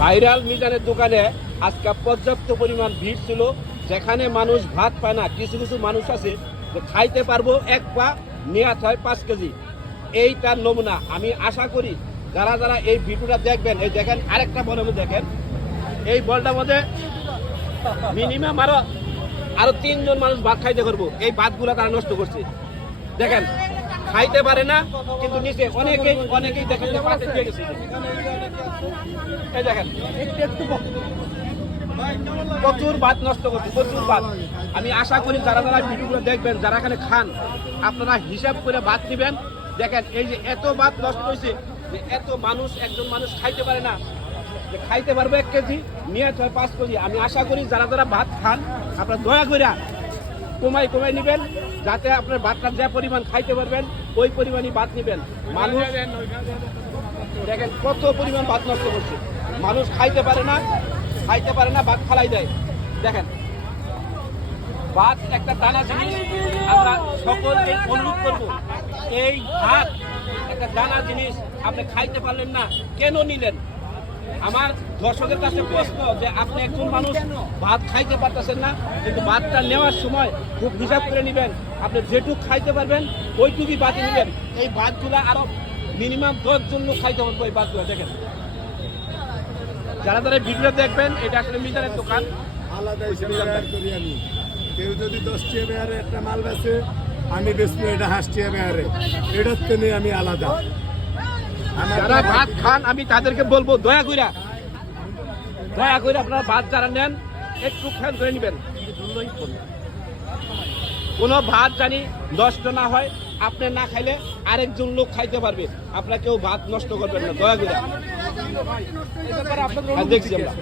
Viral মিজানের দোকানে আজকে পর্যাপ্ত পরিমাণ ভিড় ছিল, যেখানে মানুষ ভাত পায় না। কিছু কিছু মানুষ আছে যে খাইতে পারবো এক পা, নেওয়া হয় 5 কেজি। এই তার নমুনা। আমি আশা করি যারা যারা এই ভিডিওটা দেখবেন, এই দেখেন আরেকটা বলের মধ্যে দেখেন, এই বলটার মধ্যে মিনিমাম আরো 3 জন মানুষ ভাত খাইতে পারবো। এই ভাতগুলো তারা নষ্ট করছে। দেখেন খাইতে পারে না, কিন্তু নিচে অনেকেই দেখেন যে পাশে দিয়ে গেছে। এই দেখেন প্রচুর ভাত নষ্ট করছে, প্রচুর ভাত। আমি আশা করি যারা যারা ভিডিওগুলো দেখবেন, যারা এখানে খান, আপনারা হিসাব করে ভাত দিবেন। দেখেন এই যে এত ভাত নষ্ট হয়েছে, যে এত মানুষ, একজন মানুষ খাইতে পারে না, যে খাইতে পারবে 1 কেজি, নিয়ে হয় 5 কেজি। আমি আশা করি যারা যারা ভাত খান, আপনারা দয়া করে কমাই নেবেন, যাতে আপনার ভাতটা যে পরিমাণ খাইতে পারবেন ওই পরিমাণই ভাত নেবেন। মানুষ দেখেন কত পরিমাণ ভাত নষ্ট করছে। মানুষ খাইতে পারে না, ভাত ফালাই দেয়। দেখেন ভাত একটা দানা জিনিস, আমরা সকলকে অনুরোধ করবো, এই ভাত একটা দানা জিনিস, আপনি খাইতে পারলেন না, কেন নিলেন? আমার দর্শকের কাছে প্রশ্ন, যে আপনি একজন মানুষ ভাত খাইতে পারতেছেন না, কিন্তু ভাতটা নেওয়ার সময় খুব হিসাব করে নেবেন। আপনি যেটুক খাইতে পারবেন ওইটুকুই বাকি নেবেন। এই ভাতগুলো আরো মিনিমাম 10 জন লোক খাইতে পারবো এই ভাতগুলো। দেখেন যারা যারা ভিডিও দেখবেন, এটা আসলে মিজানের দোকান। আলাদা করি আমি, কেউ যদি 10 টাকা বেয়ারে একটা মাল বেচে, আমি বেচবো এটা 5 টাকা বেয়ারে, এটার থেকে আমি আলাদা। যারা ভাত খান আমি তাদেরকে বলবো, দয়া করে আপনারা ভাত যারা নেন একটু খেয়াল করে নেবেন। কোনো ভাত জানি নষ্ট না হয়, আপনি না খাইলে আরেকজন লোক খাইতে পারবে। আপনারা কেউ ভাত নষ্ট করবেন না, দয়া করে। দেখছি আমরা